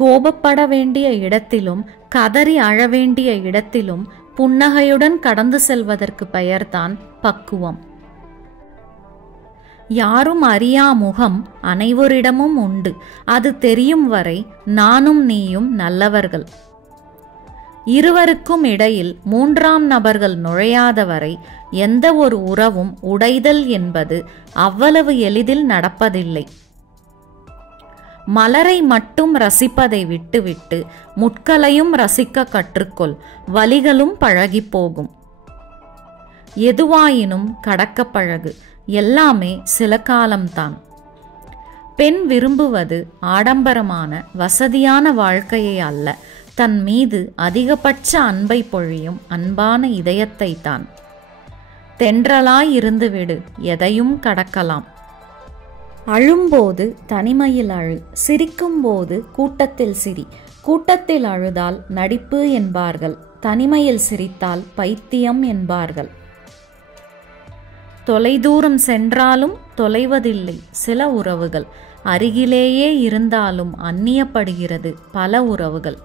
கோபப்பட வேண்டிய இடத்திலும் கதறி அழ வேண்டிய இடத்திலும் புன்னகையுடன் கடந்து செல்வதற்கு பெயர்தான் பக்குவம். யாரும் அறியா முகம் அனைவரிடமும் உண்டு. அது தெரியும் வரை நானும் நீயும் நல்லவர்கள். இருவருக்கும் இடையில் மூன்றாம் நபர்கள் நுழையாத வரை எந்த ஒரு உறவும் உடைதல் என்பது அவ்வளவு எளிதில் நடப்பதில்லை. மலரை மட்டும் ரசிப்பதை விட்டுவிட்டு முட்களையும் ரசிக்க கற்றுக்கொள். வலிகளும் பழகி போகும். எதுவாயினும் கடக்க பழகு. எல்லாமே சில காலம்தான். பெண் விரும்புவது ஆடம்பரமான வசதியான வாழ்க்கையை அல்ல, தன் மீது அதிகபட்ச அன்பை பொழியும் அன்பான இதயத்தை தான். தென்றலாய் இருந்துவிடு, எதையும் கடக்கலாம். அழும்போது தனிமையில் அழு, சிரிக்கும்போது கூட்டத்தில் சிரி. கூட்டத்தில் அழுதால் நடிப்பு என்பார்கள், தனிமையில் சிரித்தால் பைத்தியம் என்பார்கள். தொலைதூரம் சென்றாலும் தொலைவதில்லை சில உறவுகள். அருகிலேயே இருந்தாலும் அந்நியப்படுகிறது பல உறவுகள்.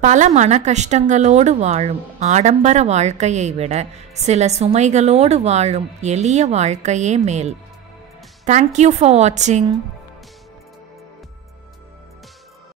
பல மன கஷ்டங்களோடு வாழும் ஆடம்பர வாழ்க்கையை விட சில சுமைகளோடு வாழும் எளிய வாழ்க்கையே மேல். Thank you for watching.